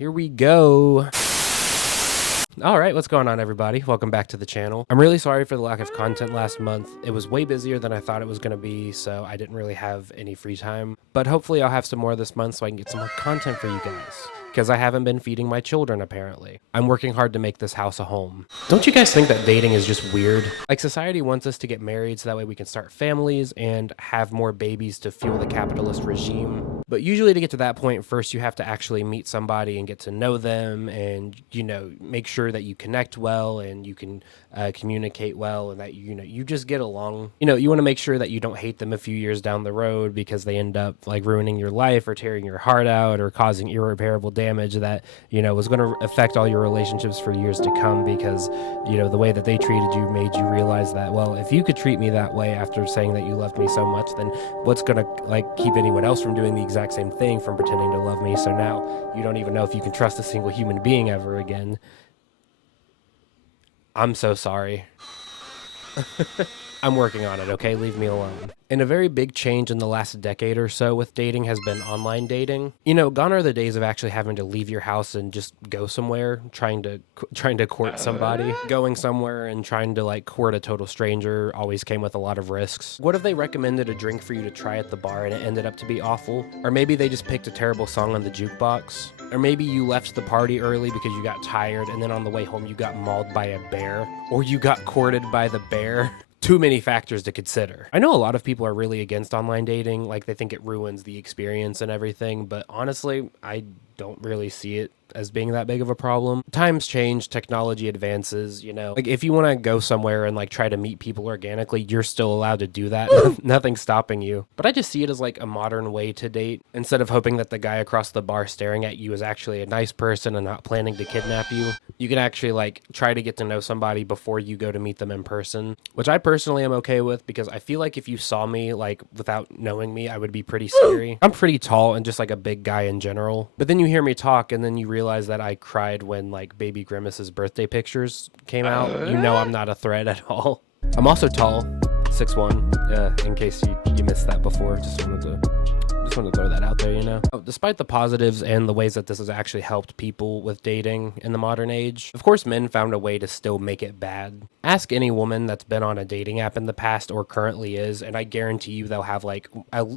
Here we go. Alright, what's going on everybody? Welcome back to the channel. I'm really sorry for the lack of content last month. It was way busier than I thought it was going to be, so I didn't really have any free time. But hopefully I'll have some more this month so I can get some more content for you guys. Because I haven't been feeding my children, apparently. I'm working hard to make this house a home. Don't you guys think that dating is just weird? Like, society wants us to get married so that way we can start families and have more babies to fuel the capitalist regime. But usually to get to that point, first you have to actually meet somebody and get to know them and, you know, make sure that you connect well and you can communicate well and that, you know, you just get along. You know, you want to make sure that you don't hate them a few years down the road because they end up, like, ruining your life or tearing your heart out or causing irreparable damage that, you know, was going to affect all your relationships for years to come because, you know, the way that they treated you made you realize that, well, if you could treat me that way after saying that you loved me so much, then what's going to, like, keep anyone else from doing the exact same thing, from pretending to love me? So now you don't even know if you can trust a single human being ever again. I'm so sorry. I'm working on it, okay? Leave me alone. And a very big change in the last decade or so with dating has been online dating. You know, gone are the days of actually having to leave your house and just go somewhere, trying to court somebody. Going somewhere and trying to, like, court a total stranger always came with a lot of risks. What if they recommended a drink for you to try at the bar and it ended up to be awful? Or maybe they just picked a terrible song on the jukebox? Or maybe you left the party early because you got tired and then on the way home you got mauled by a bear? Or you got courted by the bear? Too many factors to consider. I know a lot of people are really against online dating, like they think it ruins the experience and everything, but honestly, I don't really see it as being that big of a problem. Times change, technology advances, you know. Like, if you want to go somewhere and, like, try to meet people organically, you're still allowed to do that. Nothing's stopping you. But I just see it as, like, a modern way to date. Instead of hoping that the guy across the bar staring at you is actually a nice person and not planning to kidnap you, you can actually, like, try to get to know somebody before you go to meet them in person, which I personally am okay with because I feel like if you saw me, like, without knowing me, I would be pretty scary. I'm pretty tall and just, like, a big guy in general. But then you hear me talk and then you realize that I cried when, like, Baby Grimace's birthday pictures came out. You know I'm not a threat at all. I'm also tall, 6'1", in case you missed that before. Just wanted to throw that out there, you know. Despite the positives and the ways that this has actually helped people with dating in the modern age, of course men found a way to still make it bad. Ask any woman that's been on a dating app in the past or currently is, and I guarantee you they'll have, like,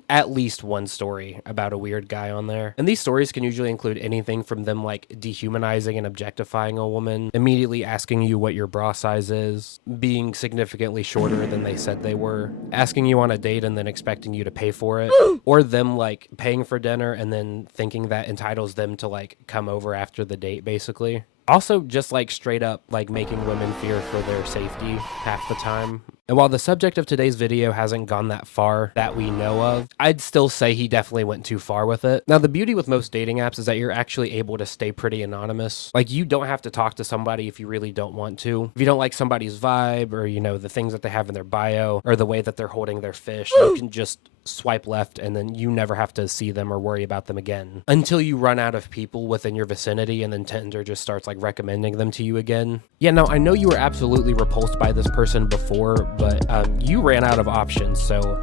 at least one story about a weird guy on there. And these stories can usually include anything from them, like, dehumanizing and objectifying a woman, immediately asking you what your bra size is, being significantly shorter than they said they were, asking you on a date and then expecting you to pay for it, or them, like, paying for dinner and then thinking that entitles them to, like, come over after the date, basically. Also, just, like, straight up, like, making women fear for their safety half the time. And while the subject of today's video hasn't gone that far that we know of, I'd still say he definitely went too far with it. Now, the beauty with most dating apps is that you're actually able to stay pretty anonymous. Like, you don't have to talk to somebody if you really don't want to. If you don't like somebody's vibe or, you know, the things that they have in their bio or the way that they're holding their fish, you can just swipe left and then you never have to see them or worry about them again until you run out of people within your vicinity and then Tinder just starts, like, recommending them to you again. Yeah, no, I know you were absolutely repulsed by this person before, but you ran out of options, so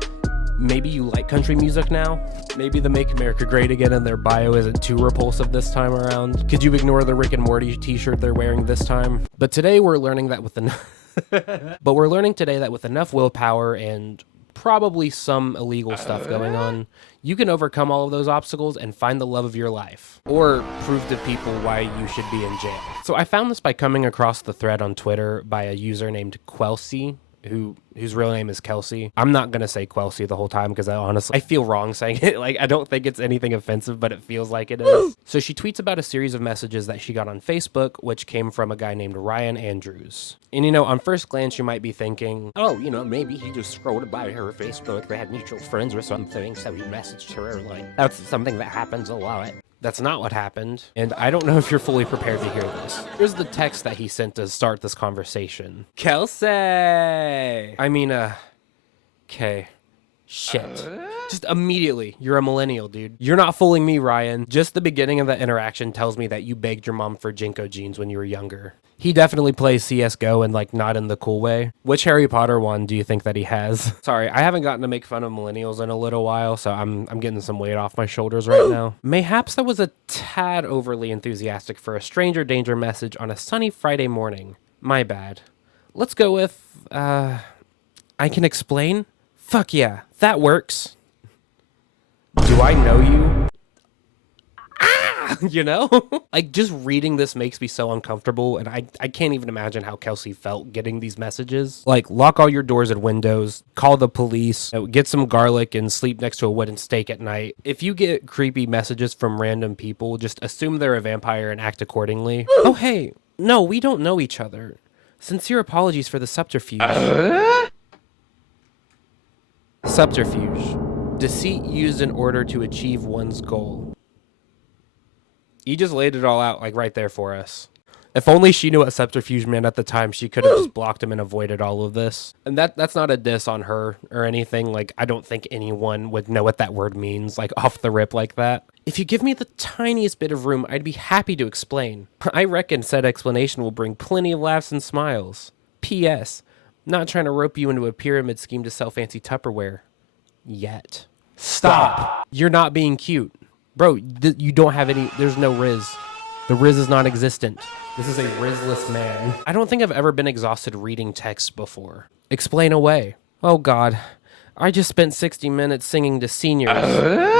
maybe you like country music now? Maybe the Make America Great Again in their bio isn't too repulsive this time around? Could you ignore the Rick and Morty t-shirt they're wearing this time? But today we're learning that with enough willpower and probably some illegal stuff going on, you can overcome all of those obstacles and find the love of your life, or prove to people why you should be in jail. So I found this by coming across the thread on Twitter by a user named Quelcy, whose real name is Kelsey. I'm not gonna say Quelcy the whole time because I feel wrong saying it. Like, I don't think it's anything offensive, but it feels like it is. So she tweets about a series of messages that she got on Facebook, which came from a guy named Ryan Andrews. And, you know, on first glance, you might be thinking, oh, you know, maybe he just scrolled by her Facebook, they had mutual friends or something, so he messaged her. Like, that's something that happens a lot. That's not what happened, and I don't know if you're fully prepared to hear this. Here's the text that he sent to start this conversation. Kelsey! I mean, Kay. Shit. Just immediately, you're a millennial, dude. You're not fooling me, Ryan. Just the beginning of that interaction tells me that you begged your mom for Jinko jeans when you were younger. He definitely plays CSGO and like not in the cool way. Which Harry Potter one do you think that he has? Sorry, I haven't gotten to make fun of millennials in a little while, so I'm getting some weight off my shoulders right now. Mayhaps that was a tad overly enthusiastic for a stranger danger message on a sunny Friday morning. My bad. Let's go with, I can explain? Fuck yeah, that works. Do I know you? Ah! You know? Like, just reading this makes me so uncomfortable, and I can't even imagine how Kelsey felt getting these messages. Like, lock all your doors and windows, call the police, get some garlic, and sleep next to a wooden stake at night. If you get creepy messages from random people, just assume they're a vampire and act accordingly. Oh, hey, no, we don't know each other. Sincere apologies for the subterfuge. Subterfuge. Deceit used in order to achieve one's goal. You just laid it all out, like, right there for us. If only she knew what subterfuge meant at the time, she could have just blocked him and avoided all of this. And that's not a diss on her or anything. Like, I don't think anyone would know what that word means, like, off the rip like that. If you give me the tiniest bit of room, I'd be happy to explain. I reckon said explanation will bring plenty of laughs and smiles. P.S. Not trying to rope you into a pyramid scheme to sell fancy Tupperware. Yet. Stop! You're not being cute. Bro, you don't have any... There's no Riz. The Riz is non-existent. This is a Rizless man. I don't think I've ever been exhausted reading text before. Explain away. Oh, God. I just spent 60 minutes singing to seniors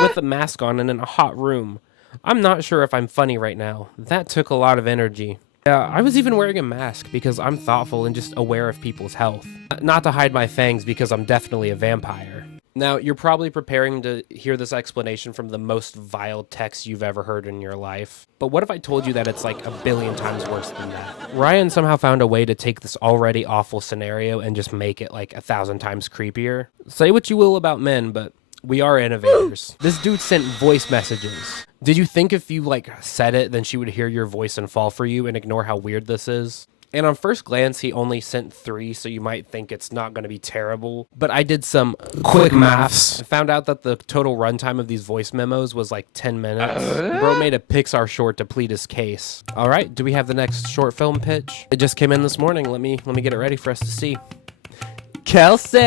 with a mask on and in a hot room. I'm not sure if I'm funny right now. That took a lot of energy. Yeah, I was even wearing a mask because I'm thoughtful and just aware of people's health. Not to hide my fangs because I'm definitely a vampire. Now, you're probably preparing to hear this explanation from the most vile text you've ever heard in your life. But what if I told you that it's like a billion times worse than that? Ryan somehow found a way to take this already awful scenario and just make it like 1,000 times creepier. Say what you will about men, but we are innovators. This dude sent voice messages. Did you think if you like said it, then she would hear your voice and fall for you and ignore how weird this is? And on first glance, he only sent 3, so you might think it's not going to be terrible. But I did some quick maths. I found out that the total runtime of these voice memos was like 10 minutes. Bro made a Pixar short to plead his case. All right, do we have the next short film pitch? It just came in this morning. Let me get it ready for us to see. Kelsey!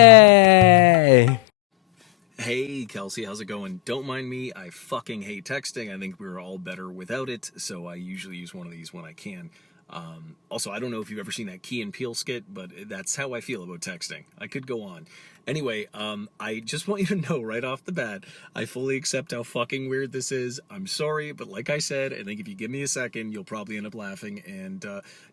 Hey, Kelsey, how's it going? Don't mind me, I fucking hate texting. I think we're all better without it, so I usually use one of these when I can. Also, I don't know if you've ever seen that Key and Peele skit, but that's how I feel about texting. I could go on. Anyway, I just want you to know right off the bat, I fully accept how fucking weird this is. I'm sorry, but like I said, I think if you give me a second, you'll probably end up laughing. And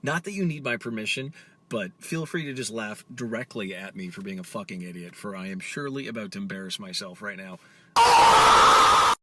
not that you need my permission, but feel free to just laugh directly at me for being a fucking idiot, for I am surely about to embarrass myself right now.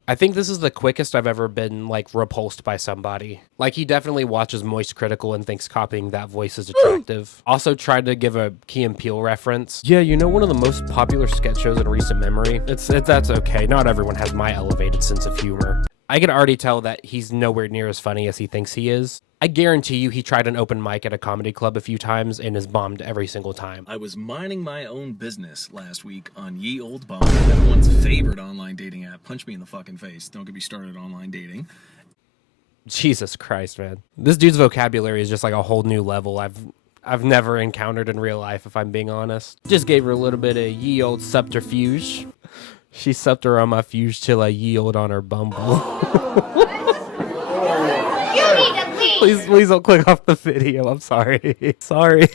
I think this is the quickest I've ever been, like, repulsed by somebody. Like, he definitely watches Moist Critical and thinks copying that voice is attractive. Also tried to give a Key and Peele reference. Yeah, you know one of the most popular sketch shows in recent memory? That's okay. Not everyone has my elevated sense of humor. I can already tell that he's nowhere near as funny as he thinks he is. I guarantee you he tried an open mic at a comedy club a few times and is bombed every single time. I was minding my own business last week on Ye Old Bomb, everyone's favorite online dating app. Punch me in the fucking face. Don't get me started on online dating. Jesus Christ, man. This dude's vocabulary is just like a whole new level I've never encountered in real life, if I'm being honest. Just gave her a little bit of ye old subterfuge. She supped her on my fuse till I yield on her bumble. Please don't click off the video. I'm sorry. Sorry.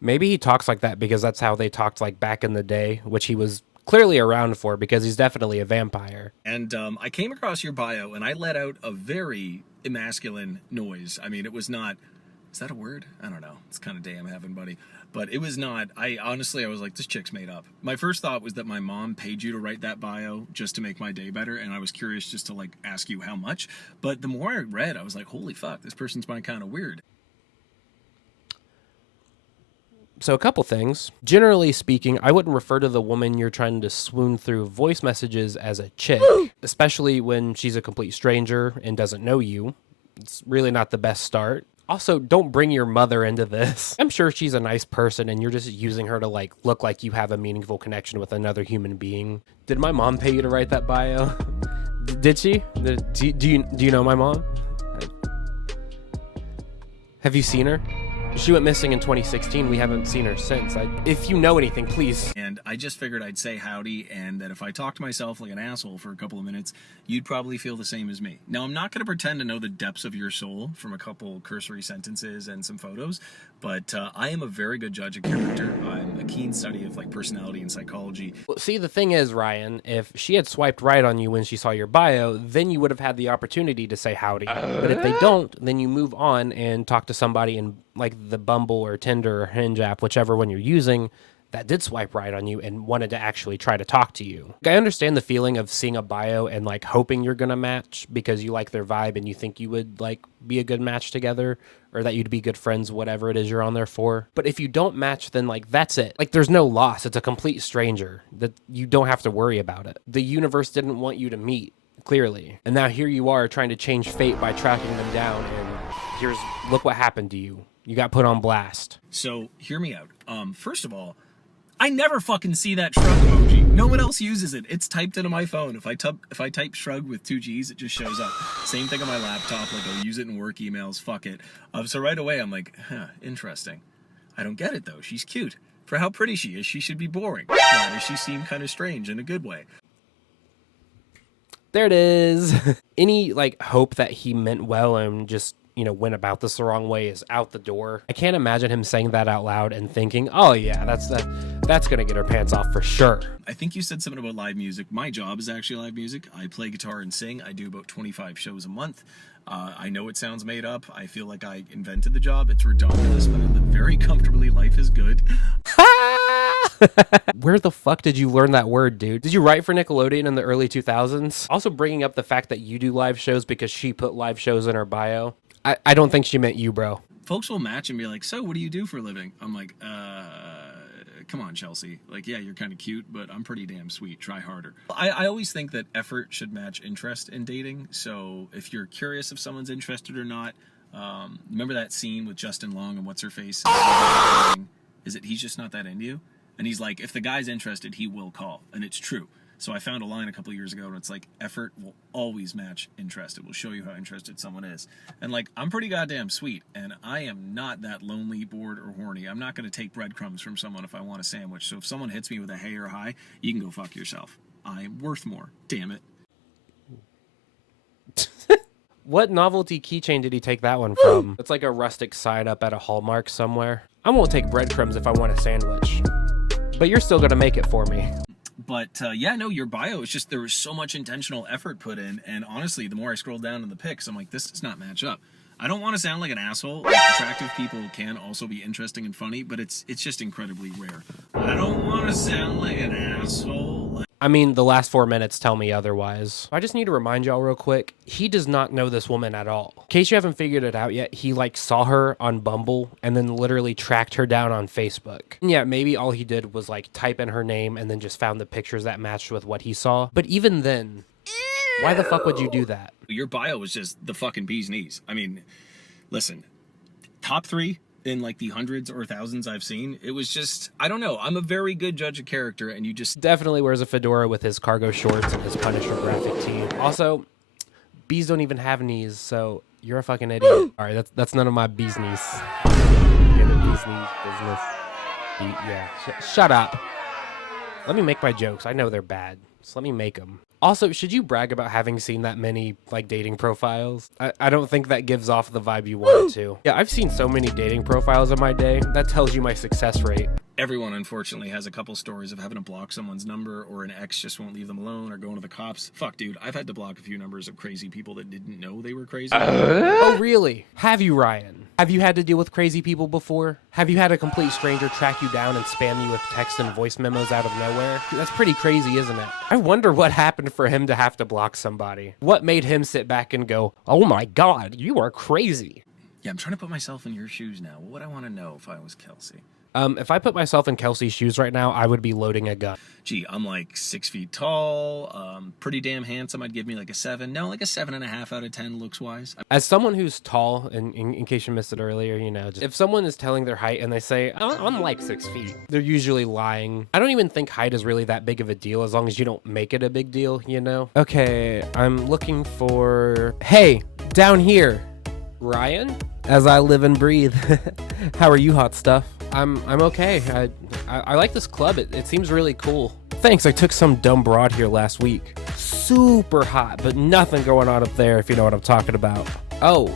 Maybe he talks like that because that's how they talked like back in the day, which he was clearly around for because he's definitely a vampire. And I came across your bio and I let out a very emasculine noise. I mean, it was not... Is that a word? I don't know. It's kind of day I'm having, buddy. But it was not. I was like, this chick's made up. My first thought was that my mom paid you to write that bio just to make my day better. And I was curious just to like ask you how much. But the more I read, I was like, holy fuck, this person's kind of weird. So a couple things. Generally speaking, I wouldn't refer to the woman you're trying to swoon through voice messages as a chick, especially when she's a complete stranger and doesn't know you. It's really not the best start. Also, don't bring your mother into this. I'm sure she's a nice person and you're just using her to like look like you have a meaningful connection with another human being. Did my mom pay you to write that bio? Did she? Do you know my mom? Have you seen her? She went missing in 2016. We haven't seen her since. If you know anything, please. And I just figured I'd say howdy, and that if I talk to myself like an asshole for a couple of minutes, you'd probably feel the same as me. Now, I'm not going to pretend to know the depths of your soul from a couple cursory sentences and some photos, but I am a very good judge of character. I'm a keen study of like personality and psychology. Well, see, the thing is, Ryan, if she had swiped right on you when she saw your bio, then you would have had the opportunity to say howdy. But if they don't, then you move on and talk to somebody in like the Bumble or Tinder or Hinge app, whichever one you're using, that did swipe right on you and wanted to actually try to talk to you. I understand the feeling of seeing a bio and like hoping you're going to match because you like their vibe and you think you would like be a good match together or that you'd be good friends, whatever it is you're on there for. But if you don't match, then like that's it. Like there's no loss. It's a complete stranger that you don't have to worry about it. The universe didn't want you to meet, clearly. And now here you are trying to change fate by tracking them down, and look what happened to you. You got put on blast. So hear me out. First of all, I never fucking see that shrug emoji. No one else uses it. It's typed into my phone. If I type shrug with 2 G's, it just shows up. Same thing on my laptop. Like I'll use it in work emails. Fuck it. So right away I'm like, interesting. I don't get it though. She's cute. For how pretty she is, she should be boring. Why does she seem kind of strange in a good way? There it is. Any like hope that he meant well and just went about this the wrong way is out the door. I can't imagine him saying that out loud and thinking, oh yeah, that's gonna get her pants off for sure. I think you said something about live music. My job is actually live music. I play guitar and sing. I do about 25 shows a month. I know it sounds made up. I feel like I invented the job. It's ridiculous, but I live very comfortably. Life is good. Where the fuck did you learn that word, dude? Did you write for Nickelodeon in the early 2000s? Also bringing up the fact that you do live shows because she put live shows in her bio. I don't think she meant you, bro. Folks will match and be like, so what do you do for a living? I'm like, come on, Chelsea. Like, yeah, you're kind of cute, but I'm pretty damn sweet. Try harder. I always think that effort should match interest in dating. So if you're curious if someone's interested or not, remember that scene with Justin Long and What's-Her-Face? Is it he's just not that into you? And he's like, if the guy's interested, he will call. And it's true. So I found a line a couple years ago and it's like, effort will always match interest. It will show you how interested someone is. And like, I'm pretty goddamn sweet and I am not that lonely, bored, or horny. I'm not going to take breadcrumbs from someone if I want a sandwich. So if someone hits me with a hey or hi, you can go fuck yourself. I am worth more. Damn it. What novelty keychain did he take that one from? It's like a rustic side up at a Hallmark somewhere. I won't take breadcrumbs if I want a sandwich. But you're still going to make it for me. But yeah, no, your bio is just, there was so much intentional effort put in. And honestly, the more I scroll down in the pics, I'm like, this does not match up. I don't want to sound like an asshole. Like, attractive people can also be interesting and funny, but it's just incredibly rare. I don't want to sound like an asshole. I mean, the last 4 minutes tell me otherwise. I just need to remind y'all real quick, he does not know this woman at all. In case you haven't figured it out yet, he like saw her on Bumble and then literally tracked her down on Facebook. And yeah, maybe all he did was like type in her name and then just found the pictures that matched with what he saw. But even then, why the fuck would you do that? Your bio was just the fucking bee's knees. I mean, listen, top 3 in like the hundreds or thousands I've seen. It was just, I don't know. I'm a very good judge of character and you just definitely wears a fedora with his cargo shorts and his Punisher graphic tee. Also, bees don't even have knees, so you're a fucking idiot. All right, that's none of my bees knees. Yeah, the bees knees business. Yeah, shut up. Let me make my jokes. I know they're bad, so let me make them. Also, should you brag about having seen that many, like, dating profiles? I don't think that gives off the vibe you want it to. Yeah, I've seen so many dating profiles in my day. That tells you my success rate. Everyone, unfortunately, has a couple stories of having to block someone's number, or an ex just won't leave them alone, or going to the cops. Fuck, dude, I've had to block a few numbers of crazy people that didn't know they were crazy. Oh, really? Have you, Ryan? Have you had to deal with crazy people before? Have you had a complete stranger track you down and spam you with text and voice memos out of nowhere? That's pretty crazy, isn't it? I wonder what happened for him to have to block somebody. What made him sit back and go, oh my God, you are crazy? Yeah, I'm trying to put myself in your shoes now. What would I want to know if I was Kelsey? If I put myself in Kelsey's shoes right now, I would be loading a gun. Gee, I'm like 6 feet tall, pretty damn handsome. I'd give me like a 7. No, like a 7.5 out of 10 looks wise. As someone who's tall, and in case you missed it earlier, you know, just, if someone is telling their height and they say, I'm like 6 feet, they're usually lying. I don't even think height is really that big of a deal as long as you don't make it a big deal, you know? Okay, I'm looking for... Hey, down here. Ryan? As I live and breathe. How are you, hot stuff? I'm okay. I like this club. It seems really cool. Thanks, I took some dumb broad here last week. Super hot, but nothing going on up there, if you know what I'm talking about. Oh,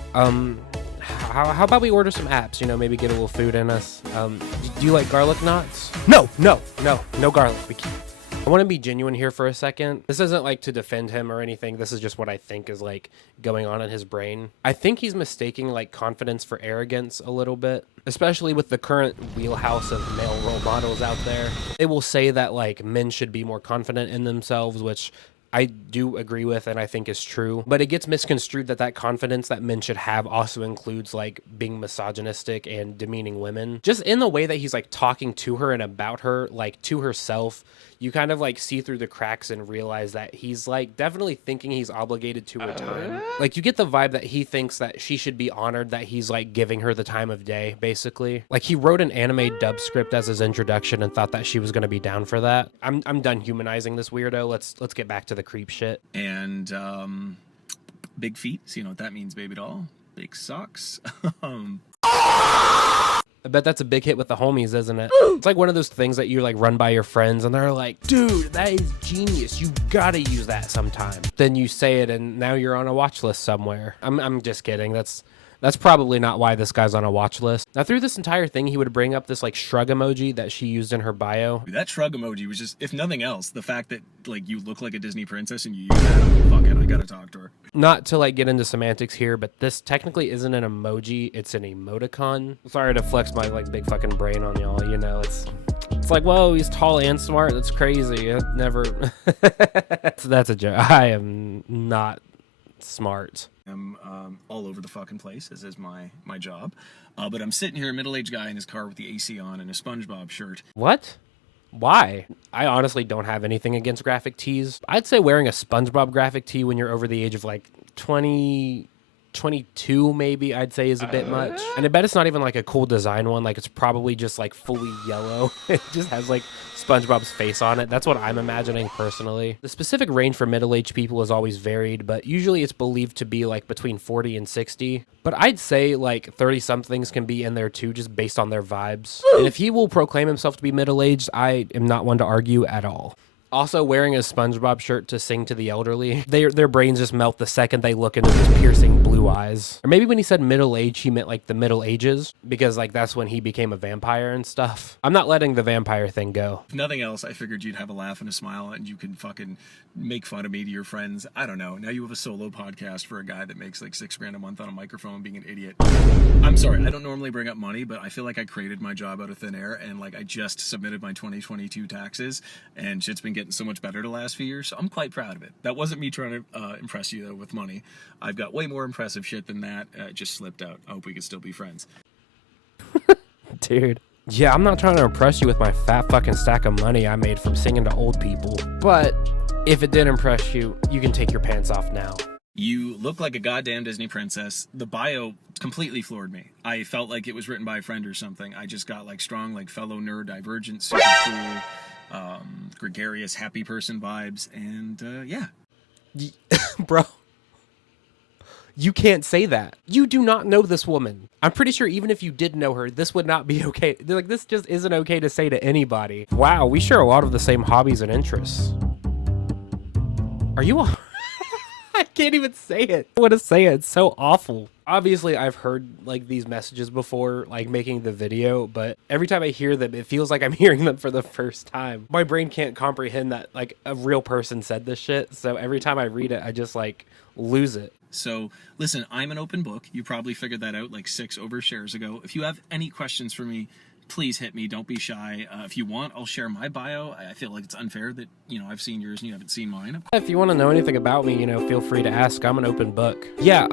how about we order some apps, you know, maybe get a little food in us. Do you like garlic knots? No garlic. I want to be genuine here for a second. This isn't like to defend him or anything. This is just what I think is like going on in his brain. I think he's mistaking like confidence for arrogance a little bit, especially with the current wheelhouse of male role models out there. It will say that like men should be more confident in themselves, which I do agree with and I think is true, but it gets misconstrued that that confidence that men should have also includes like being misogynistic and demeaning women. Just in the way that he's like talking to her and about her, like to herself, you kind of like see through the cracks and realize that he's like definitely thinking he's obligated to her time. Like you get the vibe that he thinks that she should be honored, that he's like giving her the time of day, basically. Like he wrote an anime dub script as his introduction and thought that she was going to be down for that. I'm done humanizing this weirdo. Let's get back to the creep shit. And big feet, so you know what that means, baby doll. Big socks. I bet that's a big hit with the homies, isn't it? It's like one of those things that you like run by your friends and they're like, dude, that is genius. You gotta use that sometime. Then you say it and now you're on a watch list somewhere. I'm just kidding. That's probably not why this guy's on a watch list. Now, through this entire thing, he would bring up this like shrug emoji that she used in her bio. That shrug emoji was just, if nothing else, the fact that like you look like a Disney princess and you use that, I'm like, fuck it, I gotta talk to her. Not to like get into semantics here, but this technically isn't an emoji, it's an emoticon. Sorry to flex my like big fucking brain on y'all, you know, it's like, whoa, he's tall and smart, that's crazy. It never... That's a joke. I am not smart. I'm all over the fucking place, as is my job. But I'm sitting here, a middle-aged guy in his car with the AC on and a SpongeBob shirt. What? Why? I honestly don't have anything against graphic tees. I'd say wearing a SpongeBob graphic tee when you're over the age of like 22 maybe, I'd say is a bit much. And I bet it's not even like a cool design one. Like it's probably just like fully yellow. It just has like SpongeBob's face on it. That's what I'm imagining personally. The specific range for middle-aged people is always varied, but usually it's believed to be like between 40 and 60. But I'd say like 30-somethings can be in there too, just based on their vibes. And if he will proclaim himself to be middle-aged, I am not one to argue at all. Also, wearing a SpongeBob shirt to sing to the elderly, their brains just melt the second they look into his piercing blue eyes. Or maybe when he said middle age, he meant like the Middle Ages, because like that's when he became a vampire and stuff. I'm not letting the vampire thing go. If nothing else, I figured you'd have a laugh and a smile and you can fucking make fun of me to your friends. I don't know. Now you have a solo podcast for a guy that makes like $6,000 a month on a microphone being an idiot. I'm sorry, I don't normally bring up money, but I feel like I created my job out of thin air, and like I just submitted my 2022 taxes and shit's been getting so much better the last few years, so I'm quite proud of it. That wasn't me trying to impress you though with money. I've got way more impressive shit than that. It just slipped out. I hope we could still be friends. Dude. Yeah, I'm not trying to impress you with my fat fucking stack of money I made from singing to old people. But if it did impress you, you can take your pants off now. You look like a goddamn Disney princess. The bio completely floored me. I felt like it was written by a friend or something. I just got like strong, like fellow neurodivergent, super cool, gregarious, happy person vibes, and yeah. Bro, you can't say that. You do not know this woman. I'm pretty sure even if you did know her, this would not be okay. Like, this just isn't okay to say to anybody. Wow, we share a lot of the same hobbies and interests. Are you a... I can't even say it. I want to say it. It's so awful. Obviously, I've heard like these messages before, like making the video, but every time I hear them, it feels like I'm hearing them for the first time. My brain can't comprehend that like a real person said this shit. So every time I read it, I just like lose it. So listen, I'm an open book. You probably figured that out like 6 overshares ago. If you have any questions for me, please hit me. Don't be shy. If you want, I'll share my bio. I feel like it's unfair that, you know, I've seen yours and you haven't seen mine. If you want to know anything about me, you know, feel free to ask. I'm an open book. Yeah,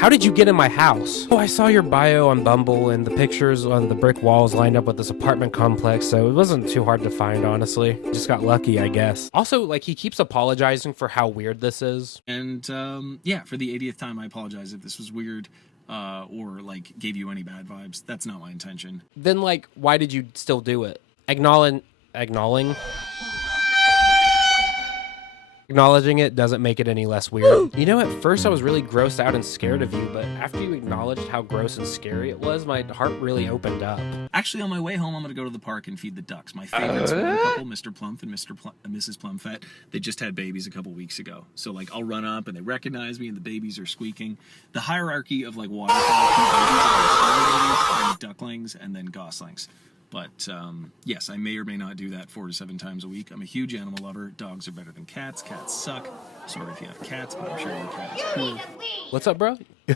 How did you get in my house? Oh, I saw your bio on Bumble and the pictures on the brick walls lined up with this apartment complex, so it wasn't too hard to find, honestly. Just got lucky, I guess. Also, like, he keeps apologizing for how weird this is. And yeah, for the 80th time, I apologize if this was weird or like gave you any bad vibes. That's not my intention. Then, like, why did you still do it? Acknowledging it doesn't make it any less weird. You know, at first I was really grossed out and scared of you, but after you acknowledged how gross and scary it was, my heart really opened up. Actually, on my way home, I'm going to go to the park and feed the ducks. My favorite sperm couple, Mr. Plump and Mrs. Plumfet, they just had babies a couple weeks ago. So, like, I'll run up and they recognize me and the babies are squeaking. The hierarchy of, like, waterfowl babies are ducklings and then goslings. But, yes, I may or may not do that 4 to 7 times a week. I'm a huge animal lover. Dogs are better than cats. Cats suck. Sorry if you have cats, but I'm sure your cat is cool. What's up, bro? You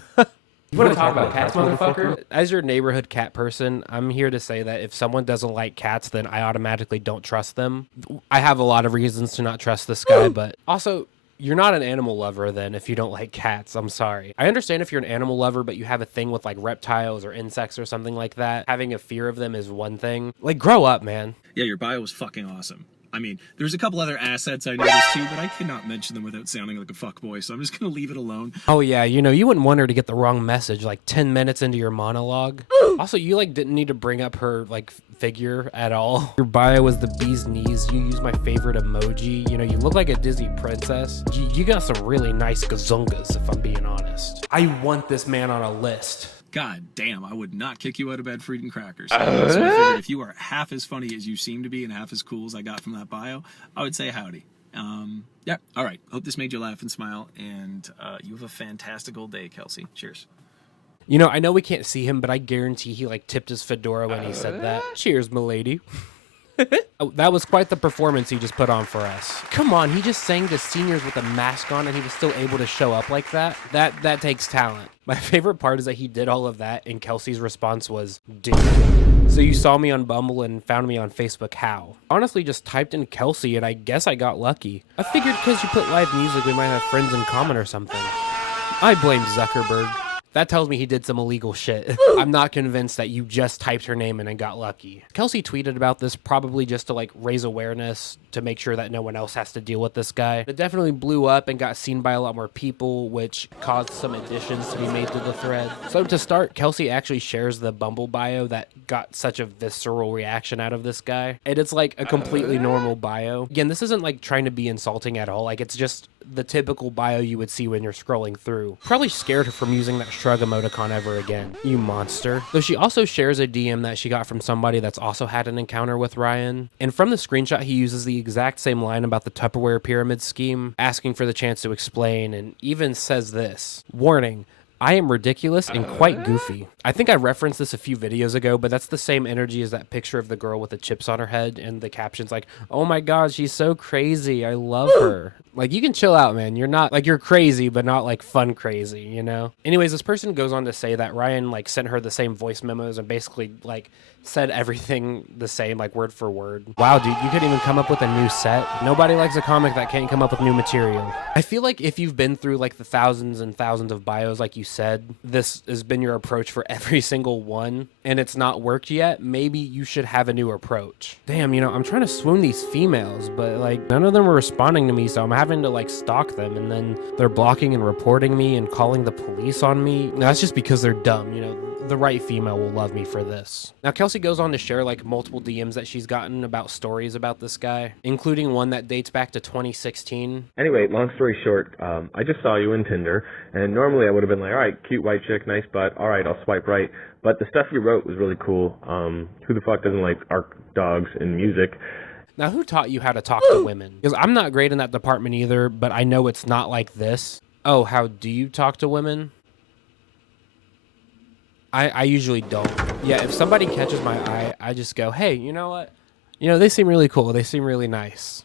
want to talk about cats, motherfucker? As your neighborhood cat person, I'm here to say that if someone doesn't like cats, then I automatically don't trust them. I have a lot of reasons to not trust this guy, but also, you're not an animal lover then if you don't like cats. I'm sorry. I understand if you're an animal lover, but you have a thing with like reptiles or insects or something like that. Having a fear of them is one thing. Like, grow up, man. Yeah, your bio was fucking awesome. I mean, there's a couple other assets I noticed too, but I cannot mention them without sounding like a fuckboy, so I'm just going to leave it alone. Oh yeah, you know, you wouldn't want her to get the wrong message like 10 minutes into your monologue. Also, you like didn't need to bring up her like figure at all. Your bio was the bee's knees. You use my favorite emoji. You know, you look like a Disney princess. You got some really nice gazungas, if I'm being honest. I want this man on a list. God damn, I would not kick you out of bed for eating crackers. So I figured if you are half as funny as you seem to be and half as cool as I got from that bio, I would say howdy. Yeah, all right. Hope this made you laugh and smile, and you have a fantastical day, Kelsey. Cheers. You know, I know we can't see him, but I guarantee he like tipped his fedora when he said that. Cheers, milady. Oh, that was quite the performance he just put on for us. Come on, he just sang to seniors with a mask on and he was still able to show up like that. That takes talent. My favorite part is that he did all of that and Kelsey's response was, dude. So you saw me on Bumble and found me on Facebook, how? Honestly, just typed in Kelsey and I guess I got lucky. I figured because you put live music we might have friends in common or something. I blame Zuckerberg. That tells me he did some illegal shit. I'm not convinced that you just typed her name in and got lucky. Kelsey tweeted about this probably just to like raise awareness to make sure that no one else has to deal with this guy. It definitely blew up and got seen by a lot more people, which caused some additions to be made to the thread. So to start, Kelsey actually shares the Bumble bio that got such a visceral reaction out of this guy. And it's like a completely normal bio. Again, this isn't like trying to be insulting at all. Like, it's just the typical bio you would see when you're scrolling through. Probably scared her from using that shrug emoticon ever again. You monster. Though she also shares a DM that she got from somebody that's also had an encounter with Ryan. And from the screenshot, he uses the exact same line about the Tupperware pyramid scheme, asking for the chance to explain, and even says this: warning, I am ridiculous and quite goofy. I think I referenced this a few videos ago, but that's the same energy as that picture of the girl with the chips on her head, and the caption's like, oh my god, she's so crazy, I love her. Like, you can chill out, man. You're not, like, you're crazy, but not, like, fun crazy, you know? Anyways, this person goes on to say that Ryan, like, sent her the same voice memos and basically, like, said everything the same, like, word for word. Wow, dude, you could even come up with a new set. Nobody likes a comic that can't come up with new material. I feel like if you've been through, like, the thousands and thousands of bios, like you said, this has been your approach for every single one, and it's not worked yet, maybe you should have a new approach. Damn, you know, I'm trying to swoon these females, but, like, none of them are responding to me, so I'm having to, like, stalk them, and then they're blocking and reporting me and calling the police on me. Now, that's just because they're dumb, you know. The right female will love me for this. Now, Kelsey goes on to share like multiple DMs that she's gotten about stories about this guy, including one that dates back to 2016. Anyway, long story short, I just saw you in Tinder, and normally I would have been like, all right, cute white chick, nice butt, all right, I'll swipe right. But the stuff you wrote was really cool. Who the fuck doesn't like art, dogs, and music? Now, who taught you how to talk to women? Because I'm not great in that department either, but I know it's not like this. Oh, how do you talk to women? I usually don't. Yeah, if somebody catches my eye, I just go, hey, you know what? You know, they seem really cool. They seem really nice.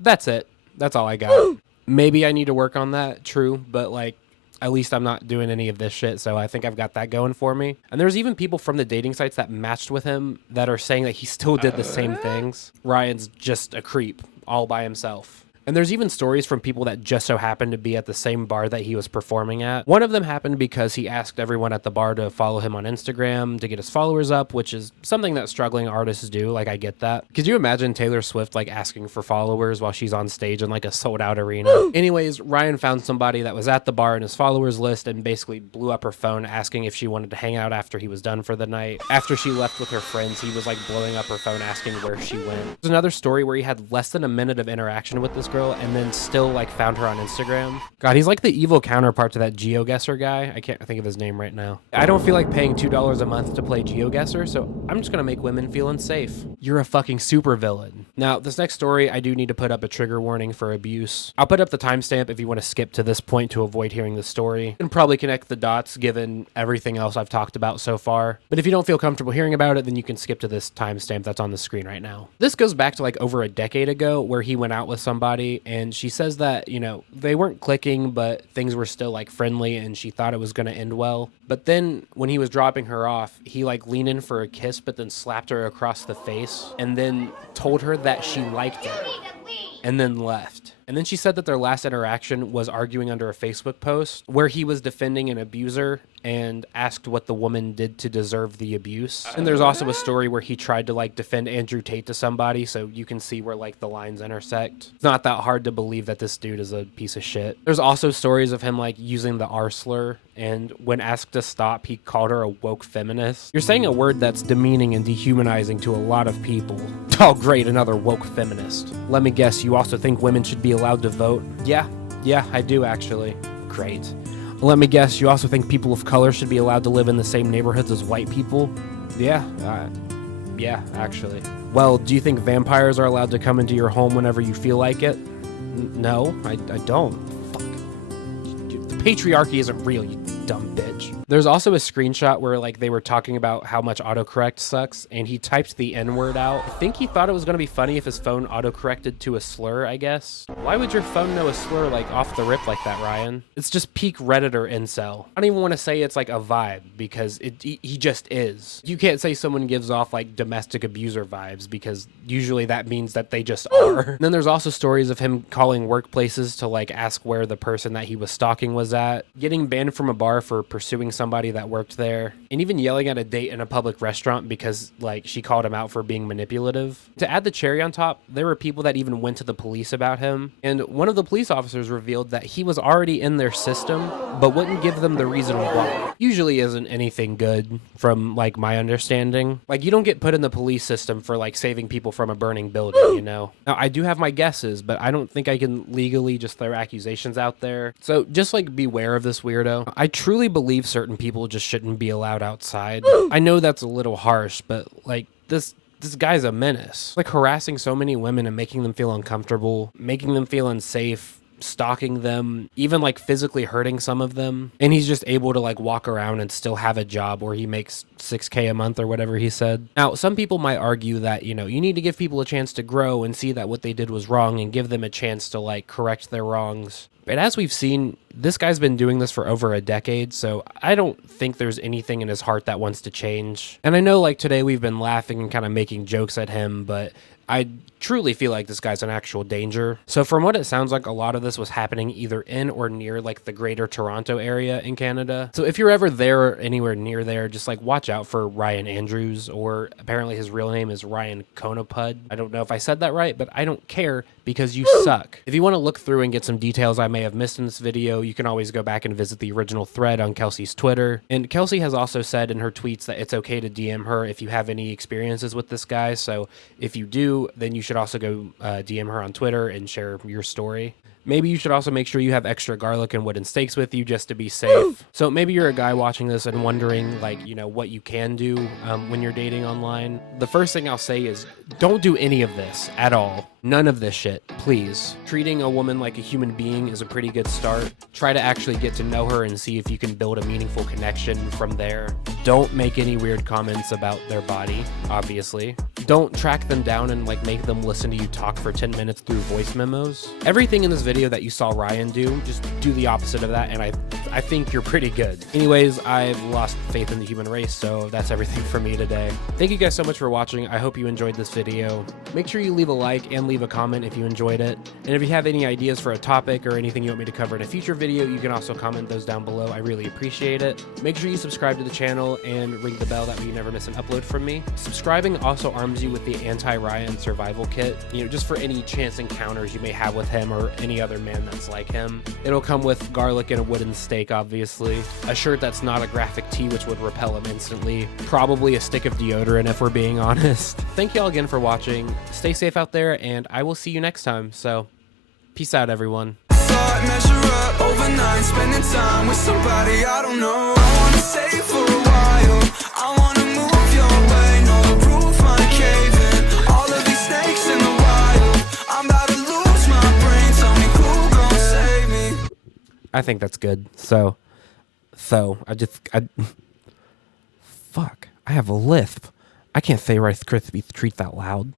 That's it. That's all I got. Maybe I need to work on that, true, but like, at least I'm not doing any of this shit, so I think I've got that going for me. And there's even people from the dating sites that matched with him that are saying that he still did the same things. Ryan's just a creep all by himself. And there's even stories from people that just so happened to be at the same bar that he was performing at. One of them happened because he asked everyone at the bar to follow him on Instagram to get his followers up, which is something that struggling artists do. Like, I get that. Could you imagine Taylor Swift like asking for followers while she's on stage in like a sold out arena? Anyways, Ryan found somebody that was at the bar in his followers list and basically blew up her phone asking if she wanted to hang out after he was done for the night. After she left with her friends, he was like blowing up her phone asking where she went. There's another story where he had less than a minute of interaction with this girl and then still like found her on Instagram. God, he's like the evil counterpart to that GeoGuessr guy. I can't think of his name right now. I don't feel like paying $2 a month to play GeoGuessr, so I'm just gonna make women feel unsafe. You're a fucking supervillain. Now, this next story, I do need to put up a trigger warning for abuse. I'll put up the timestamp if you want to skip to this point to avoid hearing the story. You can probably connect the dots given everything else I've talked about so far. But if you don't feel comfortable hearing about it, then you can skip to this timestamp that's on the screen right now. This goes back to like over a decade ago where he went out with somebody and she says that, you know, they weren't clicking, but things were still like friendly and she thought it was going to end well. But then when he was dropping her off, he like leaned in for a kiss, but then slapped her across the face and then told her that she liked it and then left. And then she said that their last interaction was arguing under a Facebook post where he was defending an abuser and asked what the woman did to deserve the abuse. And there's also a story where he tried to like defend Andrew Tate to somebody, so you can see where like the lines intersect. It's not that hard to believe that this dude is a piece of shit. There's also stories of him like using the R slur, and when asked to stop, he called her a woke feminist. You're saying a word that's demeaning and dehumanizing to a lot of people. Oh great, another woke feminist. Let me guess, you also think women should be allowed to vote? Yeah, I do actually. Great. Let me guess, you also think people of color should be allowed to live in the same neighborhoods as white people? Yeah, actually. Well, do you think vampires are allowed to come into your home whenever you feel like it? No, I don't. Fuck. The patriarchy isn't real, you dumb bitch. There's also a screenshot where like they were talking about how much autocorrect sucks, and he typed the N-word out. I think he thought it was going to be funny if his phone autocorrected to a slur, I guess. Why would your phone know a slur like off the rip like that, Ryan? It's just peak Redditor incel. I don't even want to say it's like a vibe because he just is. You can't say someone gives off like domestic abuser vibes because usually that means that they just are. And then there's also stories of him calling workplaces to like ask where the person that he was stalking was at, getting banned from a bar for pursuing somebody that worked there, and even yelling at a date in a public restaurant because like she called him out for being manipulative. To add the cherry on top, there were people that even went to the police about him, and one of the police officers revealed that he was already in their system but wouldn't give them the reason why. Usually isn't anything good from like my understanding. Like you don't get put in the police system for like saving people from a burning building, you know. Now I do have my guesses, but I don't think I can legally just throw accusations out there. So just like beware of this weirdo. I truly believe certain people just shouldn't be allowed outside. I know that's a little harsh, but like this guy's a menace. Like harassing so many women and making them feel uncomfortable, making them feel unsafe, stalking them, even like physically hurting some of them. And he's just able to like walk around and still have a job where he makes $6,000 a month or whatever he said. Now, some people might argue that, you know, you need to give people a chance to grow and see that what they did was wrong and give them a chance to like correct their wrongs. But as we've seen, this guy's been doing this for over a decade, so I don't think there's anything in his heart that wants to change. And I know like today we've been laughing and kind of making jokes at him, but I truly feel like this guy's an actual danger. So from what it sounds like, a lot of this was happening either in or near like the greater Toronto area in Canada. So if you're ever there or anywhere near there, just like watch out for Ryan Andrews, or apparently his real name is Ryan Konopud. I don't know if I said that right, but I don't care because you suck. If you want to look through and get some details I may have missed in this video, you can always go back and visit the original thread on Kelsey's Twitter. And Kelsey has also said in her tweets that it's okay to DM her if you have any experiences with this guy. So if you do, then you should also go DM her on Twitter and share your story. Maybe you should also make sure you have extra garlic and wooden stakes with you just to be safe. So maybe you're a guy watching this and wondering, like, you know, what you can do when you're dating online. The first thing I'll say is don't do any of this at all. None of this shit, please. Treating a woman like a human being is a pretty good start. Try to actually get to know her and see if you can build a meaningful connection from there. Don't make any weird comments about their body, obviously. Don't track them down and like make them listen to you talk for 10 minutes through voice memos. Everything in this video that you saw Ryan do, just do the opposite of that, and I think you're pretty good. Anyways, I've lost faith in the human race, so that's everything for me today. Thank you guys so much for watching. I hope you enjoyed this video. Make sure you leave a like and leave a comment if you enjoyed it. And if you have any ideas for a topic or anything you want me to cover in a future video, you can also comment those down below. I really appreciate it. Make sure you subscribe to the channel and ring the bell that way you never miss an upload from me. Subscribing also arms you with the anti-Ryan survival kit, just for any chance encounters you may have with him or any other man that's like him. It'll come with garlic and a wooden stake, obviously. A shirt that's not a graphic tee, which would repel him instantly. Probably a stick of deodorant if we're being honest. Thank you all again for watching. Stay safe out there, and I will see you next time. So, peace out, everyone. Measure up overnight, spending time with somebody I don't know. I wanna stay for a while, I wanna move your way. No, the roof might cave in, all of these snakes in the wild. I'm about to lose my brain, tell me who gon' save me. I think that's good. So fuck, I have a lisp. I can't say Rice Krispie treats that loud.